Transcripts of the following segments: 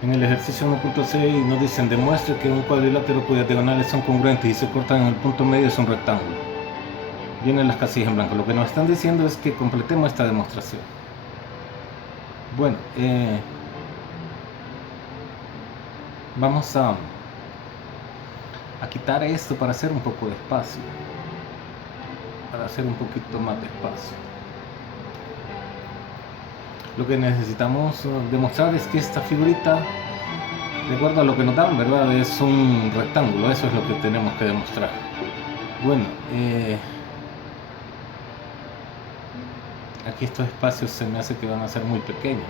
En el ejercicio 1.6 nos dicen demuestre que un cuadrilátero cuyas diagonales son congruentes y se cortan en el punto medio es un rectángulo. Vienen las casillas en blanco. Lo que nos están diciendo es que completemos esta demostración. Bueno, vamos a quitar esto para hacer un poco de espacio, para hacer un poquito más de espacio. Lo que necesitamos demostrar es que esta figurita, de acuerdo a lo que nos dan, ¿verdad?, es un rectángulo. Eso es lo que tenemos que demostrar. Bueno, aquí estos espacios se me hace que van a ser muy pequeños.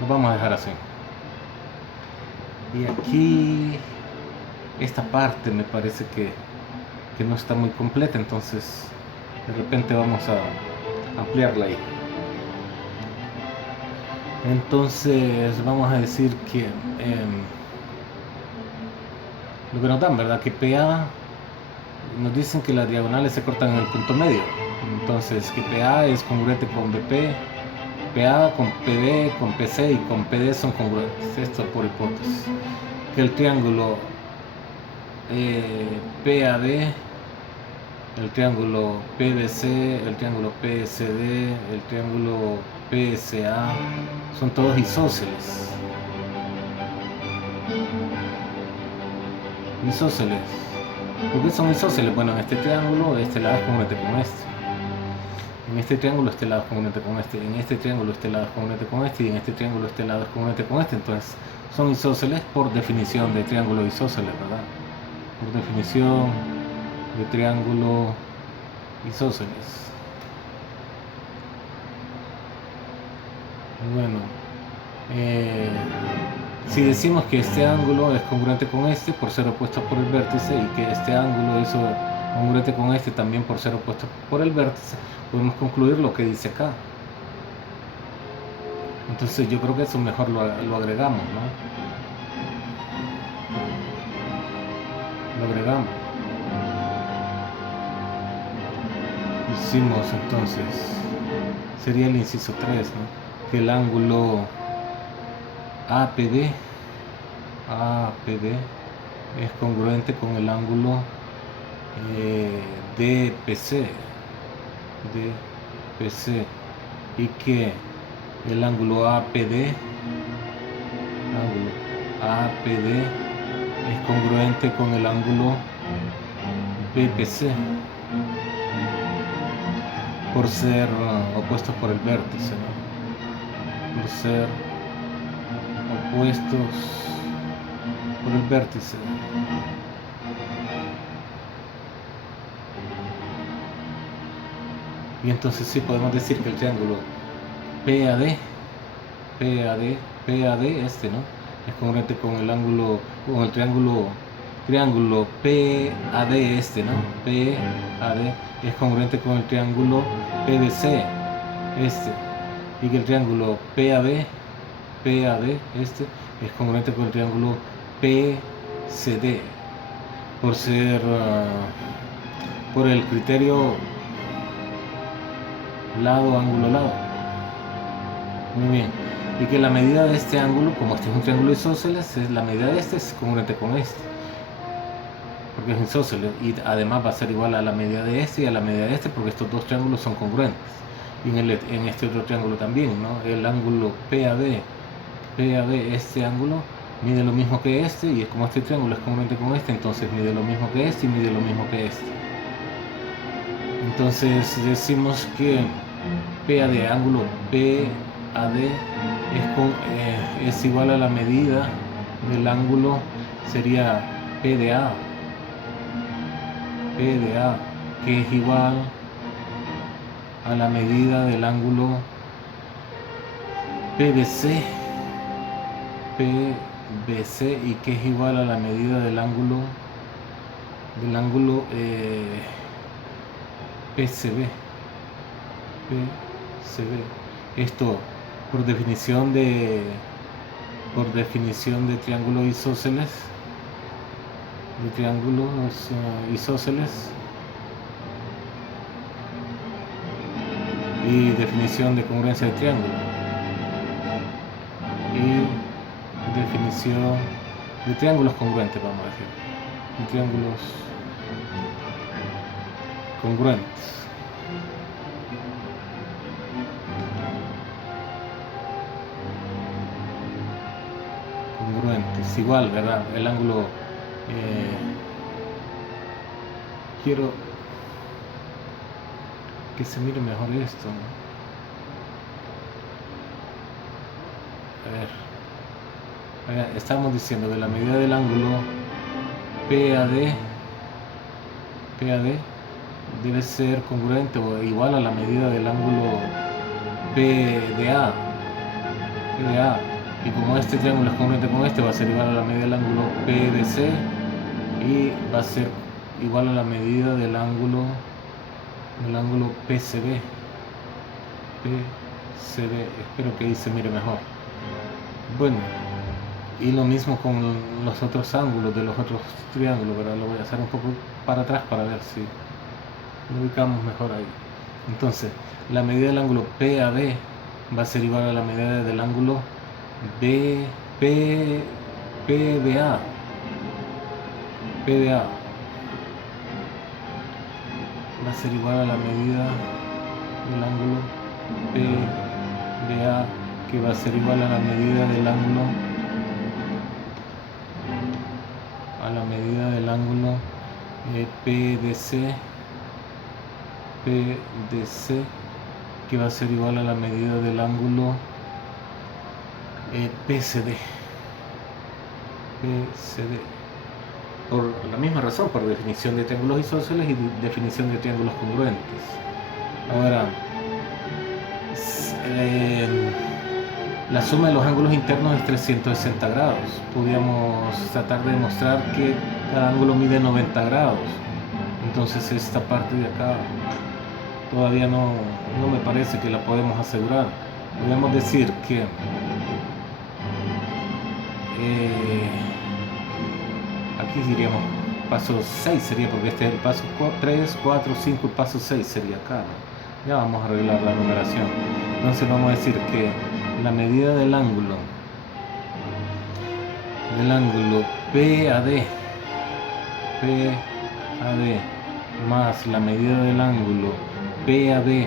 Los vamos a dejar así. Y aquí esta parte me parece que no está muy completa, entonces de repente vamos a ampliarla ahí. Entonces vamos a decir que lo que nos dan, ¿verdad?, que PA nos dicen que las diagonales se cortan en el punto medio. Entonces que PA es congruente con BP, PA con PB, con PC y con PD son congruentes. Esto por hipótesis. Que el triángulo PAD, el triángulo PBC, el triángulo PSD, el triángulo PSA son todos isósceles. Isósceles. ¿Por qué son isósceles? Bueno, en este triángulo este lado es congruente con este. En este triángulo este lado es congruente con este. En este triángulo este lado es congruente con este. Y en este triángulo este lado es congruente con este. Entonces son isósceles por definición de triángulo isósceles, ¿verdad? Por definición de triángulo isósceles. Bueno, si decimos que este ángulo es congruente con este por ser opuesto por el vértice y que este ángulo es congruente con este también por ser opuesto por el vértice, podemos concluir lo que dice acá. Entonces yo creo que eso mejor lo agregamos, ¿no? Lo agregamos. Hicimos entonces, sería el inciso 3, ¿no?, que el ángulo APD es congruente con el ángulo DPC, y que el ángulo APD es congruente con el ángulo BPC por ser opuestos por el vértice, ¿no? Por ser opuestos por el vértice. Y entonces sí podemos decir que el triángulo PAD, este, ¿no?, es congruente con el ángulo, con el triángulo PAD este, ¿no? PAD es congruente con el triángulo PBC este, y que el triángulo PAB este es congruente con el triángulo PCD por ser por el criterio lado, ángulo, lado. Muy bien. Y que la medida de este ángulo, como este es un triángulo isósceles, la medida de este es congruente con este, porque es isósceles, y además va a ser igual a la medida de este y a la medida de este, porque estos dos triángulos son congruentes. Y en este otro triángulo también, ¿no? El ángulo PAB, este ángulo mide lo mismo que este, y como este triángulo es congruente con este, entonces mide lo mismo que este y mide lo mismo que este. Entonces decimos que PAD, ángulo PAD es igual a la medida del ángulo, sería PDA, que es igual a la medida del ángulo PBC, y que es igual a la medida del ángulo PCB. Esto por definición de triángulos isósceles, y definición de congruencia de triángulo y definición de triángulos congruentes, vamos a decir, de triángulos congruentes. Congruentes, igual, ¿verdad? El ángulo, quiero que se mire mejor esto, ¿no? A ver, estamos diciendo que la medida del ángulo PAD debe ser congruente o igual a la medida del ángulo PDA. Y como este triángulo es congruente con este, va a ser igual a la medida del ángulo PDC y va a ser igual a la medida del ángulo PCB. Espero que ahí se mire mejor. Bueno, y lo mismo con los otros ángulos de los otros triángulos, ¿verdad? Lo voy a hacer un poco para atrás para ver si lo ubicamos mejor ahí. Entonces, la medida del ángulo PAB va a ser igual a la medida del ángulo PBA. Va a ser igual a la medida del ángulo PBA, que va a ser igual a la medida del ángulo PDC, que va a ser igual a la medida del ángulo PCD. Por la misma razón, por definición de triángulos isósceles y definición de triángulos congruentes. Ahora, la suma de los ángulos internos es 360 grados. Podríamos tratar de demostrar que cada ángulo mide 90 grados. Entonces esta parte de acá todavía no me parece que la podemos asegurar. Podemos decir que aquí diríamos paso 6 sería, porque este es el paso 3, 4, 5, el paso 6 sería acá, ¿no? Ya vamos a arreglar la numeración. Entonces vamos a decir que la medida del ángulo PAD más la medida del ángulo PAB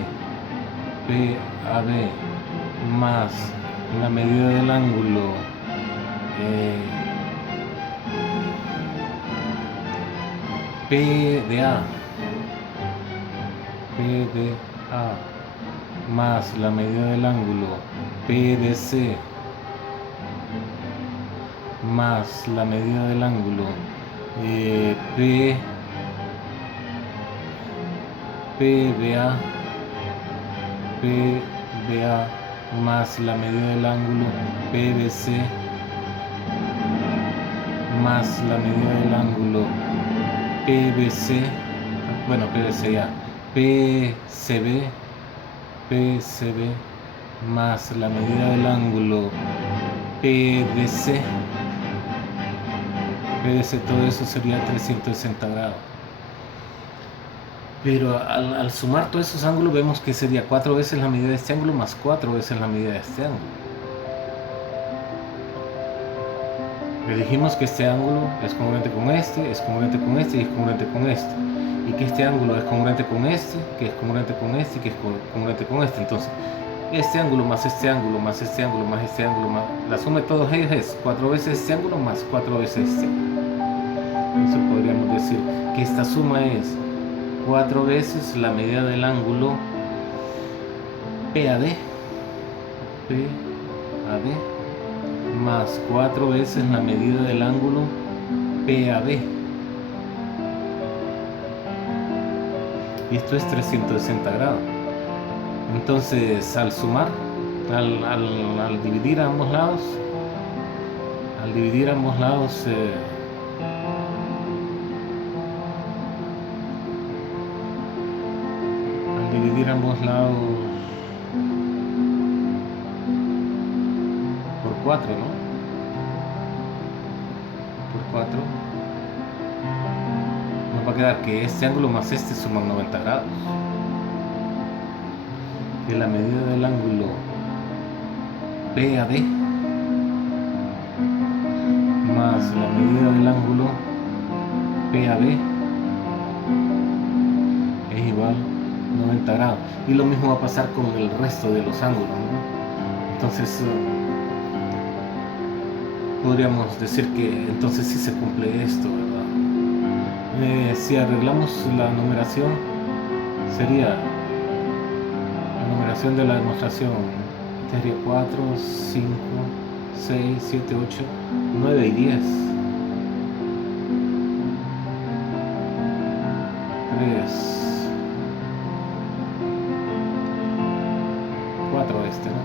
más la medida del ángulo PDA más la medida del ángulo PDC más la medida del ángulo PBA más la medida del ángulo PBC más la medida del ángulo PBC, bueno, PBC ya, PCB más la medida del ángulo PDC, todo eso sería 360 grados. Pero al sumar todos esos ángulos vemos que sería 4 veces la medida de este ángulo más 4 veces la medida de este ángulo. Le dijimos que este ángulo es congruente con este, es congruente con este y es congruente con este. Y que este ángulo es congruente con este, que es congruente con este y que es congruente con este. Entonces, este ángulo más este ángulo más este ángulo más este ángulo más... La suma de todos ellos es 4 veces este ángulo más 4 veces este ángulo. Eso podríamos decir que esta suma es 4 veces la medida del ángulo PAD más 4 veces la medida del ángulo PAB. Y esto es 360 grados. Entonces, al sumar, al dividir ambos lados, al dividir ambos lados por 4, ¿no? Por 4 nos va a quedar que este ángulo más este suman 90 grados. que la medida del ángulo PAD más la medida del ángulo PAB es igual a 90 grados. Y lo mismo va a pasar con el resto de los ángulos, ¿no? Entonces podríamos decir que entonces sí se cumple esto, ¿verdad? Si arreglamos la numeración, sería la numeración de la demostración. Este sería 4, 5, 6, 7, 8, 9 y 10. 3, 4 este, ¿no?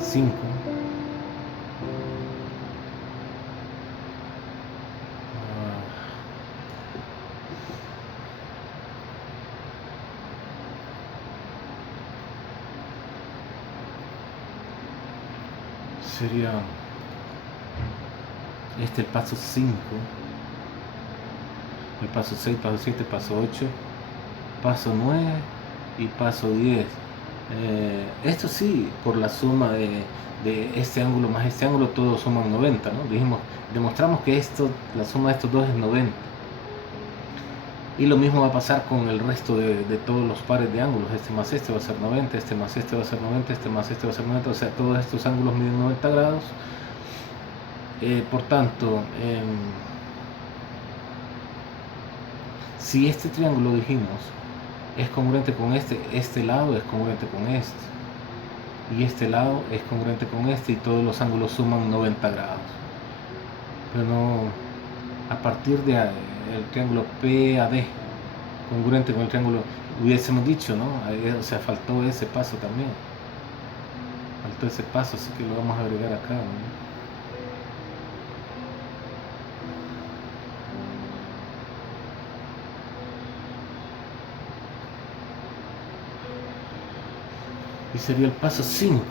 5, sería este el paso 5, el paso 6, paso 7, paso 8, paso 9 y paso 10. Esto sí, por la suma de este ángulo más este ángulo, todos suman 90, ¿no? Demostramos que la suma de estos dos es 90. Y lo mismo va a pasar con el resto de todos los pares de ángulos. Este más este va a ser 90, este más este va a ser 90, este más este va a ser 90. O sea, todos estos ángulos miden 90 grados. Por tanto, si este triángulo, dijimos, es congruente con este lado es congruente con este. Y este lado es congruente con este y todos los ángulos suman 90 grados. Pero no, a partir de el triángulo PAD, congruente con el triángulo, hubiésemos dicho, ¿no? O sea, faltó ese paso también. Faltó ese paso, así que lo vamos a agregar acá, ¿no? Y sería el paso 5.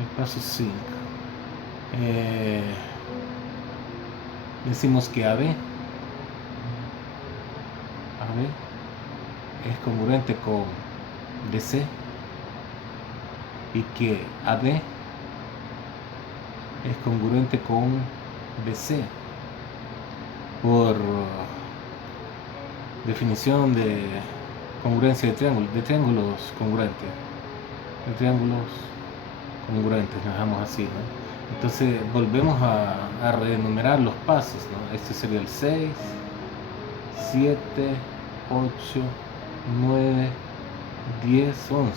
El paso 5. Decimos que AB es congruente con DC y que AD es congruente con BC por definición de congruencia de triángulos congruentes, nos dejamos así, ¿no? Entonces volvemos a reenumerar los pasos, ¿no? Este sería el 6, 7, 8, 9, 10, 11.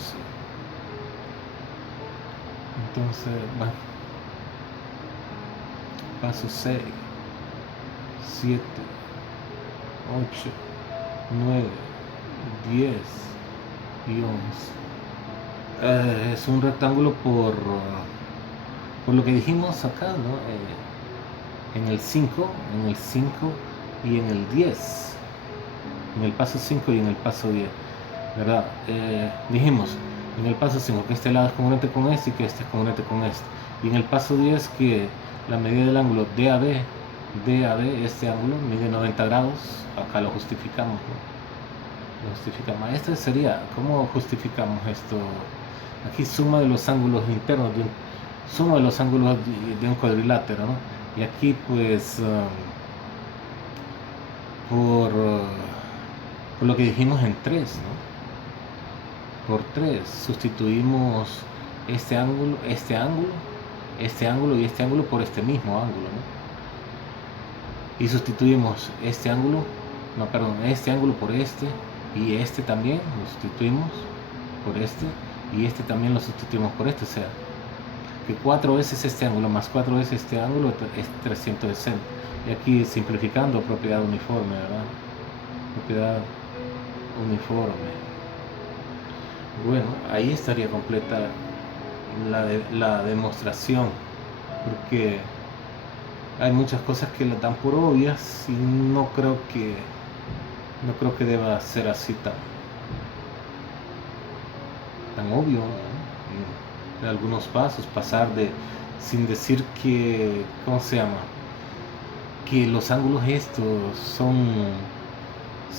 Entonces, bueno, paso 6, 7, 8, 9, 10 y 11. Es un rectángulo por lo que dijimos acá, ¿no? En el 5 y en el 10, en el paso 5 y en el paso 10, ¿verdad? Dijimos en el paso 5 que este lado es congruente con este y que este es congruente con este, y en el paso 10 que la medida del ángulo DAB, este ángulo mide 90 grados. Acá lo justificamos, ¿no? Lo justificamos. Este sería, ¿cómo justificamos esto? Aquí suma de los ángulos internos suma de los ángulos de un cuadrilátero, ¿no? Y aquí pues por lo que dijimos en 3, ¿no? Por 3 sustituimos este ángulo y este ángulo por este mismo ángulo, ¿no? Y sustituimos este ángulo por este, y este también lo sustituimos por este, y este también lo sustituimos por este. O sea, que 4 veces este ángulo más 4 veces este ángulo es 360. Y aquí simplificando, propiedad uniforme, ¿verdad? Propiedad uniforme. Bueno, ahí estaría completa la demostración, porque hay muchas cosas que la dan por obvias y no creo que deba ser así tan obvio, ¿no? De algunos pasos, pasar sin decir que, ¿cómo se llama? Que los ángulos estos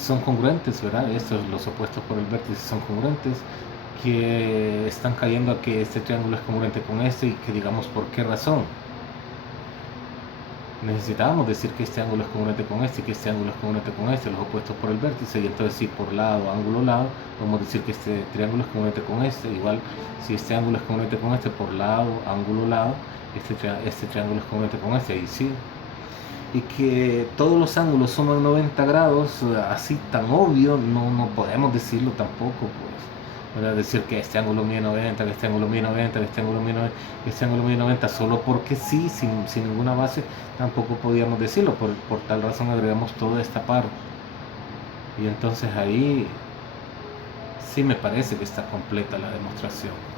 son congruentes, ¿verdad? Estos, los opuestos por el vértice son congruentes, que están cayendo a que este triángulo es congruente con este y que digamos por qué razón. Necesitábamos decir que este ángulo es congruente con este y que este ángulo es congruente con este, los opuestos por el vértice, y entonces si por lado, ángulo, lado, podemos decir que este triángulo es congruente con este, igual si este ángulo es congruente con este por lado, ángulo, lado, este triángulo es congruente con este, y sí. Y que todos los ángulos suman 90 grados, así tan obvio, no podemos decirlo tampoco, pues. ¿Verdad? Decir que este ángulo mide 90, que este ángulo mide 90, que este ángulo mide 90, que este ángulo mide 90, solo porque sí, sin ninguna base, tampoco podíamos decirlo. Por tal razón agregamos toda esta parte. Y entonces ahí sí me parece que está completa la demostración.